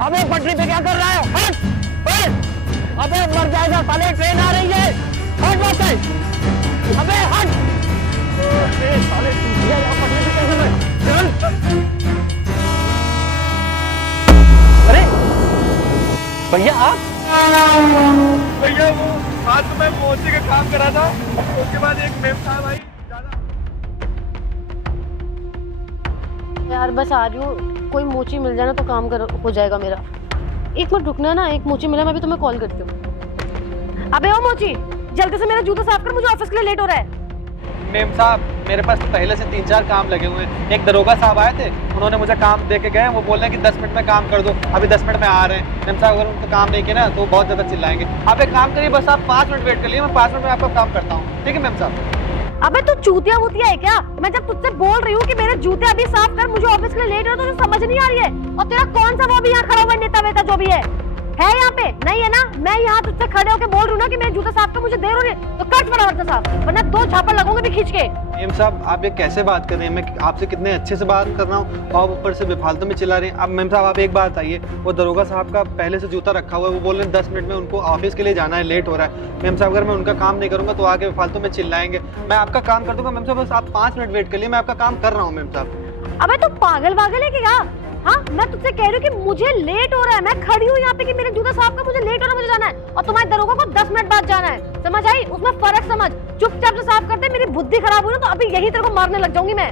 अबे पटरी पे क्या कर रहा है? हट! हट! अबे मर जाएगा साले, ट्रेन आ रही है। हट मत! अबे हट! अबे साले पटरी पे क्या कर रहा है? चल! अरे भैया आप? भैया वो आज तो मैं मोची का काम करा था, उसके बाद एक मेम साहब आई। यार बस आ रही हूँ, कोई मोची मिल जाए ना तो काम हो जाएगा मेरा। एक मिनट रुकना ना, एक मोची मिला, मैं भी तुम्हें कॉल करती हूँ। अबे ओ मोची, जल्दी से मेरा जूता साफ कर, मुझे ऑफिस के लिए लेट हो रहा है। मेम साहब मेरे पास पहले से 3-4 काम लगे हुए हैं। एक दरोगा साहब आए थे, उन्होंने मुझे काम दे के गए, वो बोल रहे हैं कि 10 मिनट में काम कर दो। अभी 10 मिनट में आ रहे हैं। मेम साहब अगर उनका काम नहीं किया ना तो बहुत ज्यादा चिल्लाएंगे। आप एक काम करिए, बस आप 5 मिनट वेट करिए, मैं 5 मिनट में आपका काम करता हूँ। ठीक है मेम साहब? अबे तू चूतिया वूतिया है क्या? मैं जब तुझसे बोल रही हूँ कि मेरे जूते अभी साफ कर, मुझे ऑफिस के लिए लेट हो, तो तुझे समझ नहीं आ रही है। और तेरा कौन सा वो भी यहाँ खड़ा हुआ नेता वेता जो भी है यहाँ पे? नहीं है ना? मैं यहाँ तुझसे खड़े होकर बोल रही हूँ ना कि मेरे जूते साफ कर, मुझे देर हो रही है, तो कट फटाफट से साफ, वरना 2 झापड़ लगूंगे भी खींच के। मेम साहब आप ये कैसे बात कर रहे हैं? मैं आपसे कितने अच्छे से बात कर रहा हूँ और ऊपर से बेफालतू में चिल्ला रहे हैं। अब मेम साहब आप एक बात आइए, वो दरोगा साहब का पहले से जूता रखा हुआ है, वो बोल रहे हैं 10 मिनट में उनको ऑफिस के लिए जाना है, लेट हो रहा है। मेम साहब अगर मैं उनका काम नहीं करूंगा तो आगे बेफालतू में चिल्लाएंगे। मैं आपका काम कर दूंगा मेम साहब, बस आप 5 मिनट वेट कर लिए, मैं आपका काम कर रहा हूँ मेम साहब। अबे तू पागल वागल है क्या? हाँ, मैं तुझसे कह रही हूँ कि मुझे लेट हो रहा है, मैं खड़ी हूँ यहाँ पे कि मेरे जूता साफ कर, मुझे लेट हो रहा है, मुझे जाना है, और तुम्हारे दरोगा को 10 मिनट बाद जाना है। समझ आई? उसमें फर्क समझ। चुपचाप से साफ करते, मेरी बुद्धि खराब हुई ना तो अभी यही तेरे को मारने लग जाऊंगी मैं।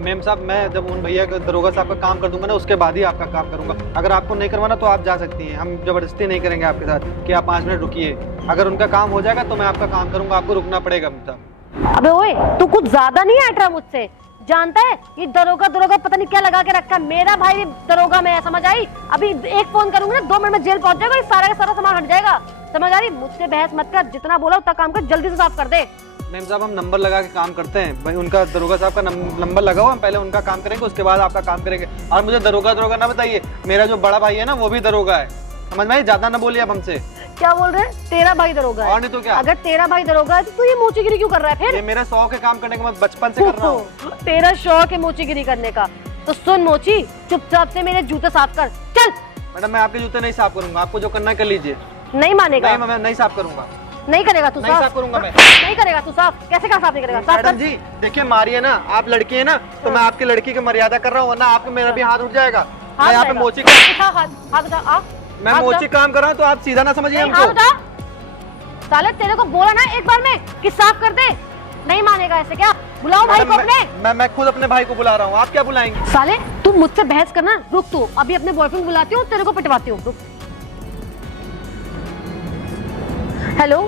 मेम साहब मैं जब उन भैया का दरोगा साहब का काम कर दूंगा ना उसके बाद ही आपका काम करूंगा। अगर आपको नहीं करवाना तो आप जा सकती हैं, हम जबरदस्ती नहीं करेंगे आपके साथ कि आप 5 मिनट रुकिए। अगर उनका काम हो जाएगा तो मैं आपका काम करूंगा, आपको रुकना पड़ेगा मेम साहब। अबे ओए, तू कुछ ज्यादा नहीं हट रहा मुझसे, जानता है? ये दरोगा पता नहीं क्या लगा के रखा है। मेरा भाई भी दरोगा में है, समझ आई? अभी एक फोन करूंगी ना 2 मिनट में जेल पहुंच जाएगा, ये सारा का सारा सामान हट जाएगा। समझ आ रही? मुझसे बहस मत कर, जितना बोला उतना काम कर, जल्दी से साफ कर दे। मेम साहब हम नंबर लगा के काम करते हैं भाई, उनका दरोगा साहब का नंबर लगा हुआ, हम पहले उनका काम करेंगे उसके बाद आपका काम करेंगे। और मुझे दरोगा ना बताइए, मेरा जो बड़ा भाई है ना वो भी दरोगा है। समझ में आई? ज्यादा ना बोलिए आप हमसे। क्या बोल रहे हैं? तेरा भाई दरोगा है? और नहीं तो क्या। अगर तेरा भाई दरोगा है तो तू ये मोचीगिरी क्यों कर रहा है फिर? ये मेरा शौक है काम करने का, मैं बचपन से कर रहा हूँ। तेरा शौक है मोचीगिरी करने का? तो सुन मोची, चुपचाप से मेरे जूते साफ कर, चल। मैडम मैं आपके जूते नहीं साफ करूंगा, आपको जो करना है कर लीजिए। नहीं मानेगा? नहीं मैं नहीं साफ करूंगा। नहीं करेगा तू? नहीं साफ करूंगा मैं। नहीं करेगा तू साफ? कैसे साफ नहीं करेगा? साफ मैडम जी देखिए, मारिए ना, आप लड़की है ना तो मैं आपकी लड़की की मर्यादा कर रहा हूँ, वरना आपको मेरा भी हाथ उठ जाएगा। मैं यहाँ पे मोची मैं मोची काम कर रहा हूँ तो आप सीधा ना समझिए हमको। साले तेरे को बोला ना एक बार में कि साफ कर दे, नहीं मानेगा ऐसे क्या? बुलाओ भाई को अपने। मैं खुद अपने भाई को बुला रहा हूँ, आप क्या बुलाएंगे? साले तू मुझसे बहस करना, रुक तू, अभी अपने बॉयफ्रेंड बुलाती हूँ, तेरे को पिटवाती हूँ, रुक। हेलो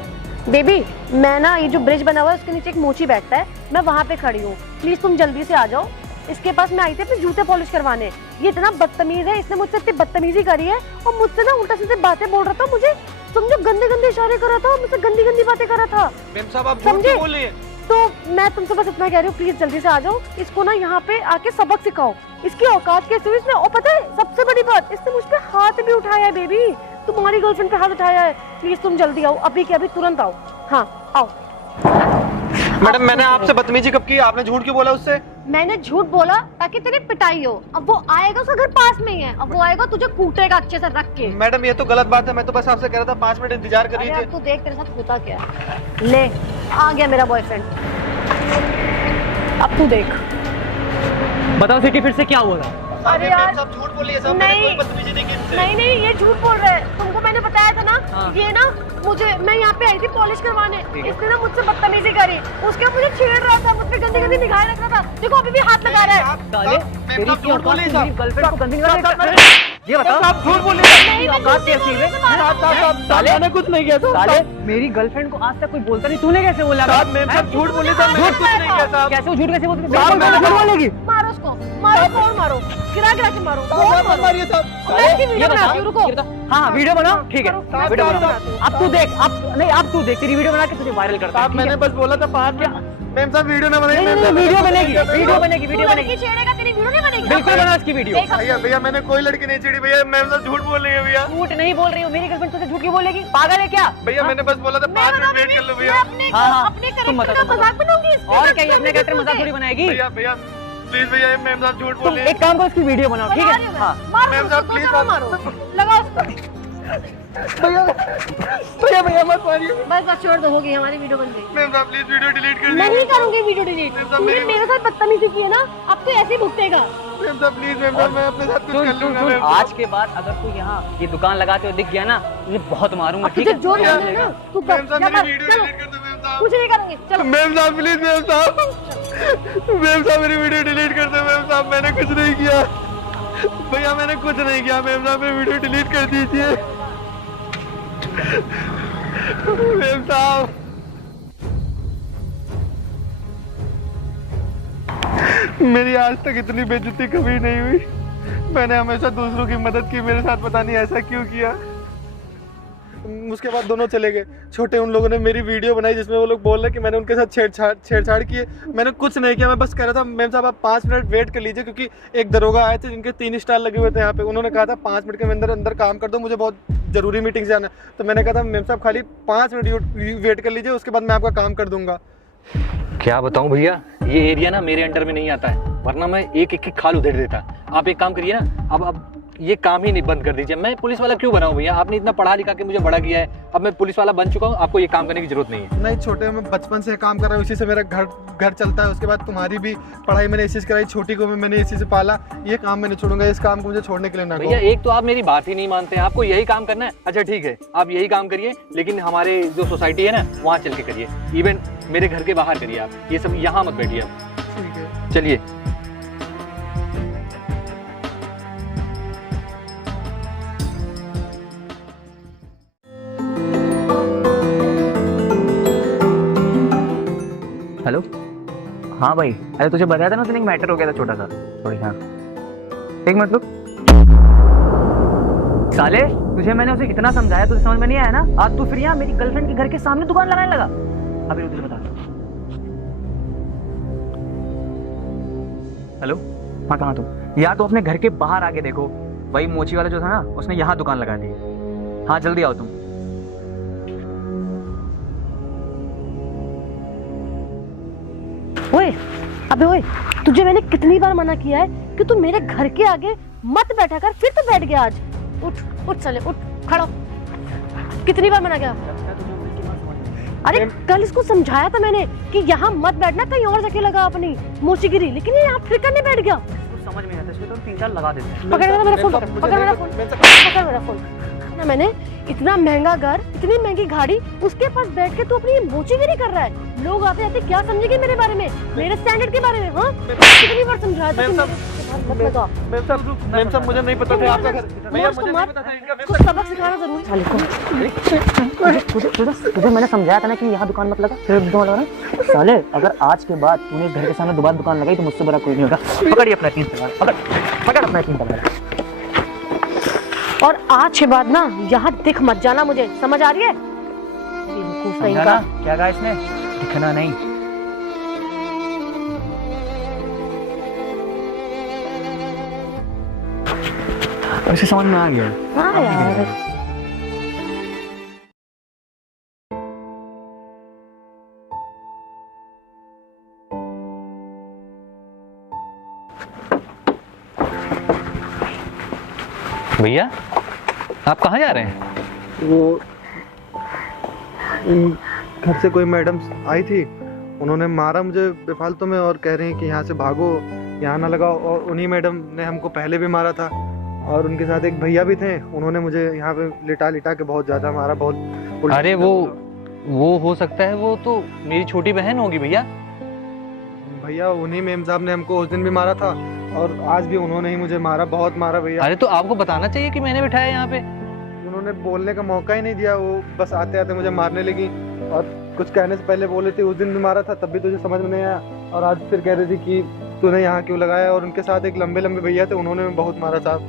बेबी, मैं ना ये जो ब्रिज बना हुआ है उसके नीचे एक मोची बैठता है, मैं वहाँ पे खड़ी हूँ, प्लीज तुम जल्दी से आ जाओ। इसके पास मैं आई थी अपने जूते पॉलिश करवाने। ये इतना बदतमीज है, इसने मुझसे इतनी बदतमीजी करी है और मुझसे ना उल्टा सीधे बातें बोल रहा था, मुझे समझो गंदे इशारे कर रहा था, मुझसे गंदी बातें कर रहा था। मेम साहब आप झूठ क्यों बोल रही हैं? तो मैं तुमसे बस इतना कह रही हूँ, प्लीज जल्दी से आ जाओ, इसको ना यहाँ पे आके सबक सिखाओ, इसकी औकात कैसे हुई इसमें। और पता है सबसे बड़ी बात, इसने मुझ पे हाथ भी उठाया है बेबी, तुम्हारी गर्लफ्रेंड पे हाथ उठाया है। प्लीज तुम जल्दी आओ, अभी के अभी तुरंत आओ। हाँ आओ। मैडम मैंने आपसे बदतमीजी कब की? आपने झूठ क्यों बोला उससे? मैंने झूठ बोला ताकि तेरी पिटाई हो। अब वो आएगा, उसका घर पास में ही है, अब वो आएगा तुझे कूटेगा अच्छे से रख के। मैडम ये तो गलत बात है, मैं तो बस आपसे कह रहा था 5 मिनट इंतजार कर लीजिए। तू देख तेरे साथ होता क्या है। ले आ गया मेरा बॉयफ्रेंड, अब तू देख। बताओ सिटी फिर से क्या हुआ था? अरे यार सब झूठ बोलिए, सब नहीं, कोई बदतमीजी नहीं की इनसे। नहीं ये झूठ बोल रहे हैं, तुमको मैंने बताया था ना। हाँ। ये ना मुझे, मैं यहाँ पे आई थी पॉलिश करवाने, इसने ना मुझसे बदतमीजी करी, उसके मुझे छेड़ रहा था, मुझसे गंदी निगाहें रख रहा था, देखो अभी भी हाथ लगा रहा है। साले तेरी झूठ बोलिए, गर्लफ्रेंड को गंदी निगाह ये बताओ, आप झूठ बोलिए। औकात कैसी है? साले मैंने कुछ नहीं किया था। साले मेरी गर्लफ्रेंड को आज तक कोई बोलता नहीं, तूने कैसे बोला? साहब मैम साहब झूठ बोले था, मैंने कुछ नहीं किया साहब। कैसे वो झूठ कैसे बोलती? साहब मैंने झूठ बोलेगी। मारो उसको, मारो और मारो, गिरा के मारो। साहब मारिए साहब। मैं इसकी वीडियो बनाती हूँ, रुको। हाँ वीडियो बनाओ, ठीक है वीडियो बनाओ। अब तू देख, अब नहीं अब तू देख, तेरी वीडियो बना के तुझे वायरल करता साहब मैंने बस बोला था 5 मिनट। मैम साहब वीडियो ना बनाइए। वीडियो बनेगी, वीडियो बनेगी, वीडियो बनेगी, छेड़ेगा, तेरी वीडियो नहीं बनेगी। बिल्कुल बना उसकी वीडियो। भैया मैंने कोई लड़की नहीं छेड़ी भैया, मैम साहब झूठ बोल रही है भैया। झूठ नहीं बोल रही हूँ, मेरी गर्लफ्रेंड तुझे झूठ क्यों बोलेगी? पागल है क्या? भैया मैंने बस बोला था 5 मिनट वेट कर लो भैया। अपने कैरेक्टर का मजाक बनाऊंगी। और क्या, ये अपने कैरेक्टर मजाक थोड़ी बनाएगी। भैया प्लीज भैया, मैम साहब झूठ बोल तुम रहे हैं। एक काम करो, इसकी वीडियो बनाओ, ठीक है? हाँ मैम साहब प्लीज मारो, लगाओ उसको। भैया भैया भैया मत मारिए। बस छोड़ दो, होगी हमारी वीडियो बन गई। मैम साहब प्लीज वीडियो डिलीट कर नहीं करूंगी वीडियो डिलीट। मैम साहब, तूने मेरे साथ बदतमीजी की है ना, अब तो ऐसे ही भुगतेगा। मैम साहब प्लीज, मैम साहब मैं अपने साथ कुछ कर लूंगा। मैम साहब। आज के बाद अगर तू यहाँ ये दुकान लगाते हुए दिख गया ना, तुझे बहुत मारूंगा, ठीक तुझे है? जो करना है ना तू कर। मैम साहब जा मेरी कर, वीडियो चलो। डिलीट कर दो मैम साहब। कुछ नहीं करेंगे, चलो। मैम साहब प्लीज, मैम साहब मैम साहब मेरी वीडियो डिलीट कर दो मैम साहब, मैंने कुछ नहीं किया भैया, मैंने कुछ नहीं किया मैम साहब, मेरी वीडियो डिलीट कर दीजिए मैम साहब। मेरी आज तक इतनी बेइज्जती कभी नहीं हुई, मैंने हमेशा दूसरों की मदद की, मेरे साथ पता नहीं ऐसा क्यों किया। उसके बाद दोनों चले गए। छोटे उन लोगों ने मेरी वीडियो बनाई जिसमें वो लोग बोल रहे कि मैंने उनके साथ छेड़छाड़ की है। मैंने कुछ नहीं किया, मैं बस कह रहा था मैम साहब आप 5 मिनट वेट कर लीजिए, क्योंकि एक दरोगा आए थे जिनके 3 स्टार लगे हुए थे यहाँ पे। उन्होंने कहा था 5 मिनट के अंदर अंदर काम कर दो, मुझे बहुत ज़रूरी मीटिंग से जाना है। तो मैंने कहा था मैम साहब खाली 5 मिनट वेट कर लीजिए, उसके बाद मैं आपका काम कर दूंगा। क्या बताऊं भैया, ये एरिया ना मेरे अंडर में नहीं आता है, वरना मैं एक एक की खाल उधेड़ देता। आप एक काम करिए ना, अब ये काम ही नहीं बंद कर दीजिए। मैं पुलिस वाला क्यों बनाऊं भैया? आपने इतना पढ़ा लिखा के मुझे बड़ा किया है, अब मैं पुलिस वाला बन चुका हूं, आपको ये काम करने की जरूरत नहीं है। नहीं छोटे, मैं बचपन से काम कर रहा हूँ, इसी से मेरा घर चलता है। उसके बाद तुम्हारी भी पढ़ाई मैंने इसी से कराई, छोटी को भी मैंने इसी से पाला। ये काम मैं नहीं छोड़ूंगा, इस काम को मुझे छोड़ने के लिए ना कहो। भैया एक तो आप मेरी बात ही नहीं मानते हैं, आपको यही काम करना है। अच्छा ठीक है, आप यही काम करिए, लेकिन हमारे जो सोसाइटी है ना वहाँ चल के करिए, इवेंट मेरे घर के बाहर करिए आप, ये सब यहाँ मत बैठिए आप। ठीक है चलिए। हेलो, हाँ भाई, अरे तुझे बताया था ना, उसने एक मैटर हो गया था छोटा सा। सॉरी, हाँ एक मिनट रुक। साले तुझे मैंने उसे इतना समझाया, तुझे समझ में नहीं आया ना? आज तू फिर यहाँ मेरी गर्लफ्रेंड के घर के सामने दुकान लगाने लगा। अभी रुक, तुझे बता। हेलो, हाँ कहाँ तुम? या तो अपने घर के बाहर आके देखो, वही मोची वाला जो था ना, उसने यहाँ दुकान लगा दी। हाँ जल्दी आओ तुम। ओए, अबे ओए, तुझे मैंने कितनी बार मना किया है कि तू मेरे घर के आगे मत बैठा कर, फिर तू बैठ गया आज। उठ उठ चले, उठ खड़ा हो। कितनी बार मना किया? अरे कल इसको समझाया था मैंने कि यहाँ मत बैठना, कहीं और जाके लगा अपनी मोचीगिरी, लेकिन ये यहाँ फिर करने बैठ गया। इसको समझ में नहीं आता, इसमें तो 3-4 लगा देते हैं। पकड़ मेरा फोन, पकड़ मेरा फोन, पकड़ मेरा फोन ना। मैंने इतना महंगा घर, इतनी महंगी गाड़ी, उसके पास बैठ के तू अपनी मोचीगिरी कर रहा है। लोग आते आते क्या समझेंगे मेरे बारे में, मेरे स्टैंडर्ड के बारे में? हाँ कितनी बार समझाया था कि मत लगा। मैम साहब मुझे नहीं पता था आपका घर। भैया मुझे नहीं पता था इनका। कुछ सबक सिखाना जरूरी है। तुझे मैंने समझाया था ना कि यहाँ दुकान मत लगा, फिर दुकान लगा। साले अगर आज के बाद तूने घर के सामने दोबारा दुकान लगाई तो मुझसे बड़ा कोई नहीं होगा। पकड़िए अपना 3 तलवार, पकड़ अपना 3 तलवार। और आज के बाद ना यहाँ दिख मत जाना मुझे, समझ आ रही है? समझाना क्या कहा इसने? दिखना नहीं। उसे समझ में आ गया। हाँ यार, भैया आप कहाँ जा रहे हैं? वो घर से कोई मैडम आई थी, उन्होंने मारा मुझे बेफालतू में और कह रही हैं कि यहाँ से भागो, यहाँ ना लगाओ। और उन्हीं मैडम ने हमको पहले भी मारा था, और उनके साथ एक भैया भी थे, उन्होंने मुझे यहाँ पे लिटा के बहुत ज़्यादा मारा। बहुत अरे वो हो सकता है, वो तो मेरी छोटी बहन होगी भैया। भैया उन्हीं मेम साहब ने हमको उस दिन भी मारा था, और आज भी उन्होंने ही मुझे मारा, बहुत मारा भैया। अरे तो आपको बताना चाहिए कि मैंने बिठाया यहाँ पे। उन्होंने बोलने का मौका ही नहीं दिया, वो बस आते आते मुझे मारने लगी, और कुछ कहने से पहले बोले थे उस दिन भी मारा था, तब भी तुझे समझ में नहीं आया, और आज फिर कह रही थी कि तूने यहाँ क्यों लगाया। और उनके साथ एक लंबे लंबे भैया थे, उन्होंने बहुत मारा साहब।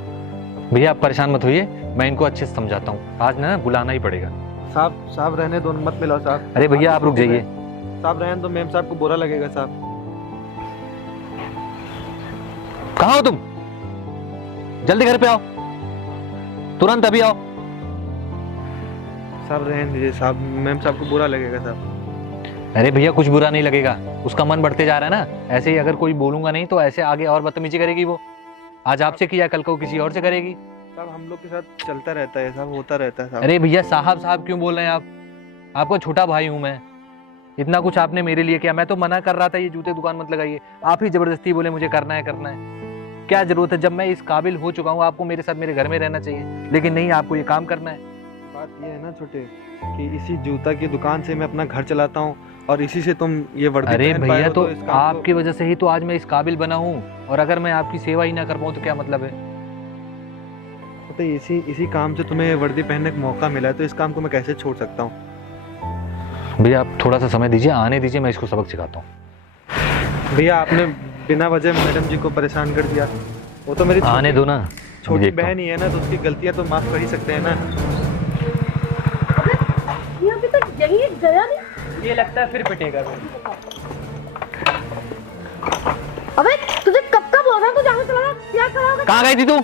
भैया आप परेशान मत होइए, मैं इनको अच्छे से समझाता हूँ। आज ना बुलाना ही पड़ेगा। साहब रहने दो, मत मिलाओ साहब। अरे भैया आप रुक जाइए। साहब रहने दो, मेम साहब को बुरा लगेगा साहब। कहाँ हो तुम? जल्दी घर पे आओ, तुरंत अभी आओ। साहब रहने दीजिए साहब, मेम साहब को बुरा लगेगा साहब। अरे भैया कुछ बुरा नहीं लगेगा, उसका मन बढ़ते जा रहा है ना, ऐसे ही अगर कोई बोलूंगा नहीं तो ऐसे आगे और बदतमीजी करेगी वो। आज आपसे किया, कल को किसी और से करेगी। साहब हम लोग के साथ चलता रहता है, सब होता रहता है साहब। अरे भैया साहब साहब क्यों बोल रहे हैं आप? आपका छोटा भाई हूं मैं, इतना कुछ आपने मेरे लिए किया। मैं तो मना कर रहा था ये जूते दुकान मत लगाइए, आप ही जबरदस्ती बोले मुझे करना है करना है। क्या जरूरत है, जब मैं इस काबिल हो चुका हूँ, आपको मेरे साथ मेरे घर में रहना चाहिए, लेकिन नहीं, आपको ये काम करना है। बात ये है ना छोटे कि इसी जूता की दुकान से मैं अपना घर चलाता हूँ और इसी से तुम ये वर्दी अरे पहन पाए भैया हो, तो इस काम आपकी वजह से ही तो आज मैं इस काबिल बना हूँ, और अगर मैं आपकी सेवा ही ना कर पाऊँ तो क्या मतलब है? तो इसी काम से तुम्हें वर्दी पहनने का मौका मिला है, तो इस काम को मैं कैसे छोड़ सकता हूँ? भैया आप थोड़ा सा समय दीजिए, आने दीजिए, मैं इसको सबक सिखाता हूँ। भैया आपने बिना वजह मैडम जी को परेशान कर दिया। वो तो मेरी आने दो ना, छोटी देखता हूँ। बहन ही है ना, तो उसकी गलतियां तो माफ कर ही सकते हैं ना। ये अभी तक यही गया नहीं। ये लगता है फिर पिटेगा। अबे तुझे कब का बोल रहा हूँ, तू जहाँ चला जा, क्या खड़ा होगा? कहाँ गई थी तू?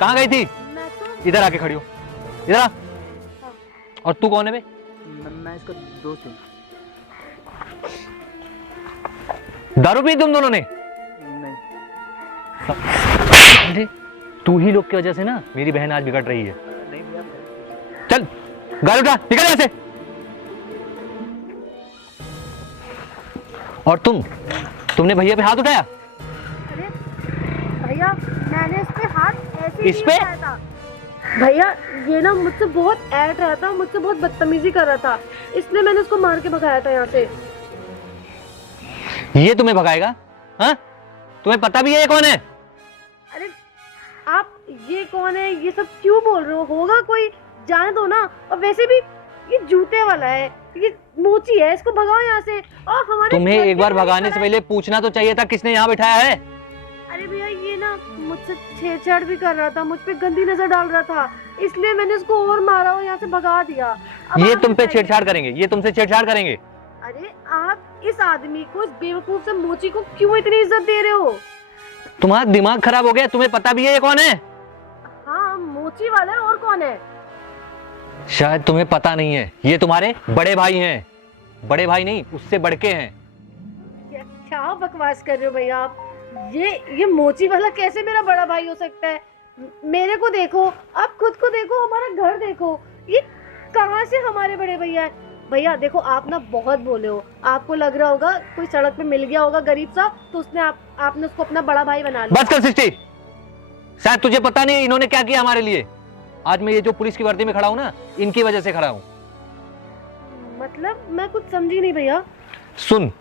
कहाँ गई थी? मैं तो इधर आके खड़ी हो, इधर आ। और तू कौन है बे? मैं इसका दोस्त हूँ। दारू पी तुम दोनों ने? नहीं। अरे तू ही लोग की वजह से ना मेरी बहन आज बिगड़ रही है। नहीं भैया। चल गाड़ी उठा, निकल यहाँ से। और तुमने भैया पे हाथ उठाया? अरे भैया मैंने इस पे हाथ ऐसे इस नहीं पे? उठाया था। भैया ये ना मुझसे बहुत ऐट रहा था, मुझसे बहुत बदतमीजी कर रहा था, इसलिए मैंने उसको मार के भगाया था यहाँ से। ये तुम्हें भगाएगा? हाँ, तुम्हें पता भी है ये कौन है? अरे आप ये कौन है ये सब क्यों बोल रहे हो? होगा कोई, जाने दो ना। और वैसे भी ये जूते वाला है, ये मोची है, इसको भगाओ यहाँ से। और हमारे तुम्हें घर एक के बार बाहर भगाने से खड़ा है। पहले पूछना तो चाहिए था किसने यहाँ बिठाया है। अरे भैया ये ना मुझसे छेड़छाड़ भी कर रहा था, मुझ पे गंदी नजर डाल रहा था, इसलिए मैंने उसको और मारा और यहाँ से भगा दिया। अब ये आप तुम पे बताइए। छेड़छाड़ करेंगे, ये तुमसे छेड़छाड़ करेंगे। अरे आप इस आदमी को, इस बेवकूफ से मोची को क्यों इतनी इज्जत दे रहे हो? तुम्हारा दिमाग खराब हो गया, तुम्हें पता भी है ये कौन है? हाँ मोची वाला है, और कौन है? शायद तुम्हें पता नहीं है, ये तुम्हारे बड़े भाई हैं। बड़े भाई नहीं, उससे बढ़के हैं। क्या बकवास कर रहे हो भैया आप? ये मोची वाला कैसे मेरा बड़ा भाई हो सकता है? मेरे को देखो, आप खुद को देखो, हमारा घर देखो, ये कहाँ से हमारे बड़े भैया है? भैया देखो आप ना बहुत बोले हो, आपको लग रहा होगा कोई सड़क पे मिल गया होगा गरीब सा, तो उसने आपने उसको अपना बड़ा भाई बना लिया। बस कर सृष्टि, शायद तुझे पता नहीं इन्होंने क्या किया हमारे लिए। आज मैं ये जो पुलिस की वर्दी में खड़ा हूँ ना, इनकी वजह से खड़ा हूँ। मतलब मैं कुछ समझी नहीं भैया। सुन,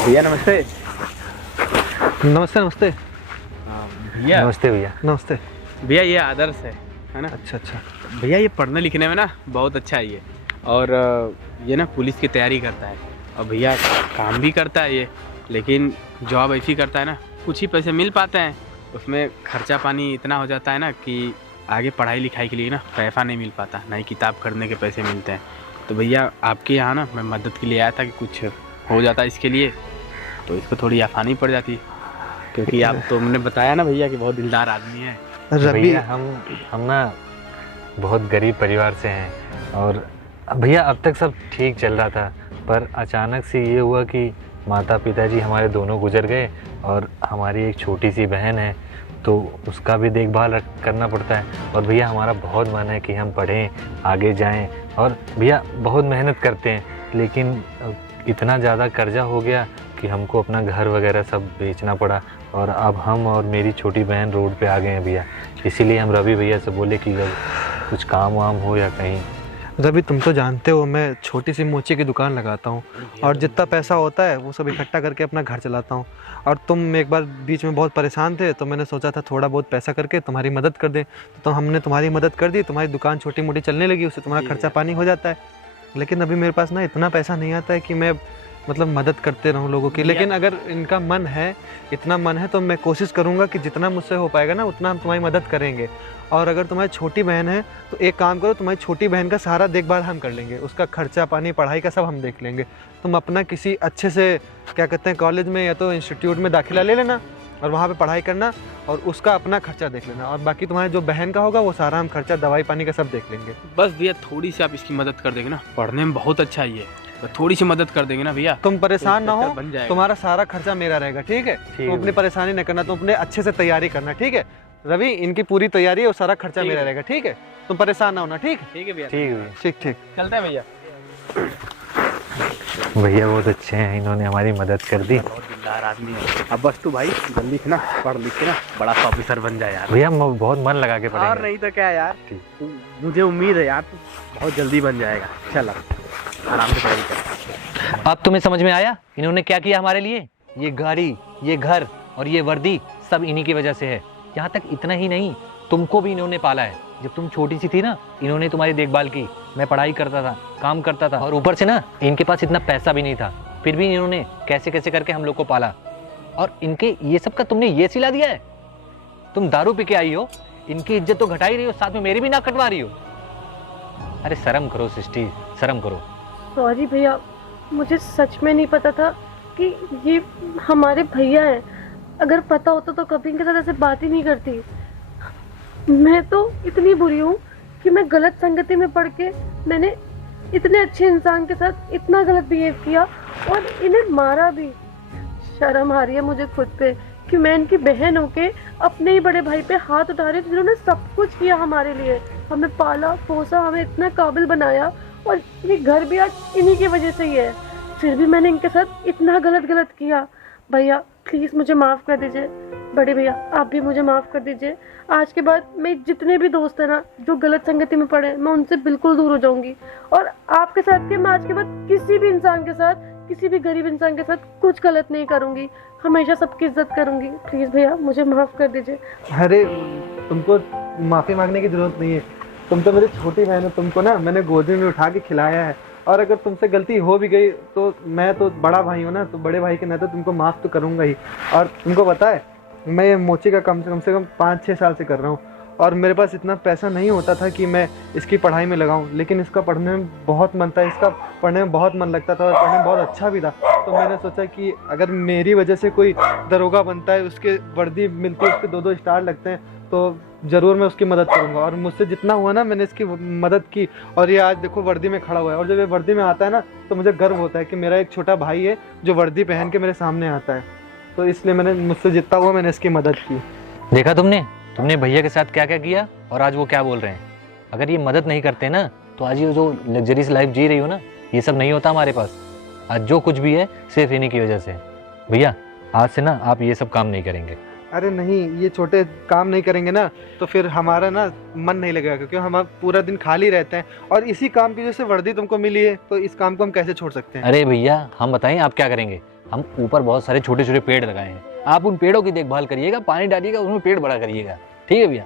भैया नमस्ते। नमस्ते। नमस्ते। भैया नमस्ते भैया। नमस्ते। भैया ये आदर्श है ना? अच्छा अच्छा। भैया ये पढ़ने लिखने में ना बहुत अच्छा है ये, और ये ना पुलिस की तैयारी करता है, और भैया काम भी करता है ये, लेकिन जॉब ऐसी करता है ना, कुछ ही पैसे मिल पाते हैं, उसमें खर्चा पानी इतना हो जाता है ना कि आगे पढ़ाई लिखाई के लिए ना पैसा नहीं मिल पाता, ना ही किताब खरीदने के पैसे मिलते हैं। तो भैया आपके यहाँ ना मैं मदद के लिए आया था कि कुछ हो जाता इसके लिए, तो इसको थोड़ी आसानी पड़ जाती, क्योंकि आप तुमने बताया ना भैया कि बहुत दिलदार आदमी है। रवि भैया हम ना बहुत गरीब परिवार से हैं, और भैया अब तक सब ठीक चल रहा था, पर अचानक से ये हुआ कि माता पिताजी हमारे दोनों गुजर गए, और हमारी एक छोटी सी बहन है, तो उसका भी देखभाल करना पड़ता है। और भैया हमारा बहुत मन है कि हम पढ़ें, आगे जाएं, और भैया बहुत मेहनत करते हैं, लेकिन इतना ज़्यादा कर्जा हो गया कि हमको अपना घर वगैरह सब बेचना पड़ा, और अब हम और मेरी छोटी बहन रोड पे आ गए हैं भैया। इसीलिए हम रवि भैया से बोले कि जब कुछ काम वाम हो या कहीं। रवि तुम तो जानते हो मैं छोटी सी मोची की दुकान लगाता हूँ, और जितना पैसा होता है वो सब इकट्ठा करके अपना घर चलाता हूँ। और तुम एक बार बीच में बहुत परेशान थे, तो मैंने सोचा था थोड़ा बहुत पैसा करके तुम्हारी मदद कर दें, तो हमने तुम्हारी मदद कर दी, तुम्हारी दुकान छोटी मोटी चलने लगी, उससे तुम्हारा खर्चा पानी हो जाता है। लेकिन अभी मेरे पास ना इतना पैसा नहीं आता है कि मैं मतलब मदद करते रहूं लोगों की, लेकिन अगर इनका मन है, इतना मन है, तो मैं कोशिश करूंगा कि जितना मुझसे हो पाएगा ना उतना हम तुम्हारी मदद करेंगे। और अगर तुम्हारी छोटी बहन है तो एक काम करो, तुम्हारी छोटी बहन का सारा देखभाल हम कर लेंगे, उसका खर्चा पानी पढ़ाई का सब हम देख लेंगे। तुम अपना किसी अच्छे से क्या कहते हैं कॉलेज में या तो इंस्टीट्यूट में दाखिला ले लेना और वहाँ पे पढ़ाई करना और उसका अपना खर्चा देख लेना, और बाकी तुम्हारे जो बहन का होगा वो सारा हम खर्चा दवाई पानी का सब देख लेंगे। बस भैया थोड़ी सी आप इसकी मदद कर देंगे ना, पढ़ने में बहुत अच्छा है ये, बस थोड़ी सी मदद कर देंगे ना भैया। तुम परेशान ना हो, बन जाएगा। तुम्हारा सारा खर्चा मेरा रहेगा, ठीक है? तुम अपनी परेशानी न करना, तुम अपने अच्छे से तैयारी करना, ठीक है? रवि, इनकी पूरी तैयारी है और सारा खर्चा मेरा रहेगा, ठीक है? तुम परेशान ना होना, ठीक? ठीक है भैया, ठीक है ठीक ठीक। चलते हैं भैया। भैया बहुत अच्छे हैं, इन्होंने हमारी मदद कर दी। बहुत दिलदार आदमी है। अब बस तू भाई जल्दी से ना पढ़ लिख के ना बड़ा सा ऑफिसर बन जाए यार। भैया बहुत मन लगा के और पढ़ेंगे। नहीं तो क्या यार, मुझे उम्मीद है यार तू बहुत जल्दी बन जाएगा। चल अब आराम से पढ़ाई कर। अब तुम्हें समझ में आया इन्होंने क्या किया हमारे लिए? ये गाड़ी, ये घर और ये वर्दी सब इन्हीं की वजह से है। यहाँ तक इतना ही नहीं, तुमको भी इन्होंने पाला है। जब तुम छोटी सी थी ना, इन्होंने तुम्हारी देखभाल की। मैं पढ़ाई करता था, काम करता था, और ऊपर से ना इनके पास इतना पैसा भी नहीं था, फिर भी इन्होंने कैसे कैसे करके हम लोग को पाला। और इनके ये सब का तुमने ये सिला दिया है? तुम दारू पी के आई हो, इनकी इज्जत तो घटा ही रही हो, साथ में मेरी भी ना कटवा रही हो। अरे शर्म करो सृष्टि, शर्म करो। सॉरी भैया, मुझे सच में नहीं पता था कि ये हमारे भैया हैं। अगर पता होता तो कभी इनके साथ ऐसे बात ही नहीं करती। मैं तो इतनी बुरी हूँ कि मैं गलत संगति में पड़ के मैंने इतने अच्छे इंसान के साथ इतना गलत बिहेव किया और इन्हें मारा भी। शर्म आ रही है मुझे खुद पे कि मैं इनकी बहन होके अपने ही बड़े भाई पे हाथ उठा रही हूँ, जिन्होंने सब कुछ किया हमारे लिए, हमें पाला पोसा, हमें इतना काबिल बनाया, और ये घर भी आज इन्हीं की वजह से ही है। फिर भी मैंने इनके साथ इतना गलत किया। भैया प्लीज़ मुझे माफ़ कर दीजिए। बड़े भैया आप भी मुझे माफ़ कर दीजिए। आज के बाद मैं जितने भी दोस्त हैं ना जो गलत संगति में पड़े, मैं उनसे बिल्कुल दूर हो जाऊंगी। और आपके साथ के मैं आज के बाद किसी भी इंसान के साथ, किसी भी गरीब इंसान के साथ कुछ गलत नहीं करूंगी, हमेशा सबकी इज्जत करूंगी। प्लीज़ भैया मुझे माफ़ कर दीजिए। अरे तुमको माफ़ी मांगने की ज़रूरत नहीं है, तुम तो मेरी छोटी बहन हो, तुमको ना मैंने गोदी में उठा के खिलाया है, और अगर तुमसे गलती हो भी गई तो मैं तो बड़ा भाई हूँ ना, तो बड़े भाई के नाते तुमको माफ़ तो करूँगा ही। और तुमको पता है मैं ये मोची का कम से कम 5-6 साल से कर रहा हूँ, और मेरे पास इतना पैसा नहीं होता था कि मैं इसकी पढ़ाई में लगाऊं, लेकिन इसका पढ़ने में बहुत मन था, इसका पढ़ने में बहुत मन लगता था और पढ़ने में बहुत अच्छा भी था। तो मैंने सोचा कि अगर मेरी वजह से कोई दरोगा बनता है, उसके वर्दी मिलती है, उसके 2-2 स्टार लगते हैं, तो ज़रूर मैं उसकी मदद करूँगा। और मुझसे जितना हुआ ना मैंने इसकी मदद की, और ये आज देखो वर्दी में खड़ा हुआ है। और जब ये वर्दी में आता है ना तो मुझे गर्व होता है कि मेरा एक छोटा भाई है जो वर्दी पहन के मेरे सामने आता है, तो इसलिए मैंने मुझसे जितना हुआ मैंने इसकी मदद की। देखा तुमने भैया के साथ क्या क्या किया, और आज वो क्या बोल रहे हैं। अगर ये मदद नहीं करते ना तो आज ये जो लग्जरीज लाइफ जी रही हो ना, ये सब नहीं होता हमारे पास। आज जो कुछ भी है सिर्फ इन्हीं की वजह से। भैया आज से ना आप ये सब काम नहीं करेंगे। अरे नहीं, ये छोटे काम नहीं करेंगे ना तो फिर हमारा ना मन नहीं लगेगा, क्योंकि हम पूरा दिन खाली रहते हैं, और इसी काम की वजह से वर्दी तुमको मिली है, तो इस काम को हम कैसे छोड़ सकते हैं? अरे भैया हम बताएं आप क्या करेंगे। हम ऊपर बहुत सारे छोटे छोटे पेड़ लगाए हैं, आप उन पेड़ों की देखभाल करिएगा, पानी डालिएगा, उसमें पेड़ बड़ा करिएगा, ठीक है भैया?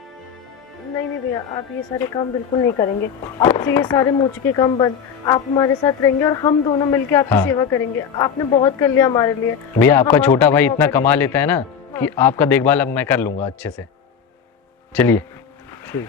नहीं भैया आप ये सारे काम बिल्कुल नहीं करेंगे। आपसे ये सारे मोची के काम बंद। आप हमारे साथ रहेंगे और हम दोनों मिलकर आपकी सेवा करेंगे। आपने बहुत कर लिया हमारे लिए भैया। आपका छोटा भाई इतना कमा लेता है ना कि आपका देखभाल अब मैं कर लूंगा अच्छे से। चलिए। ठीक।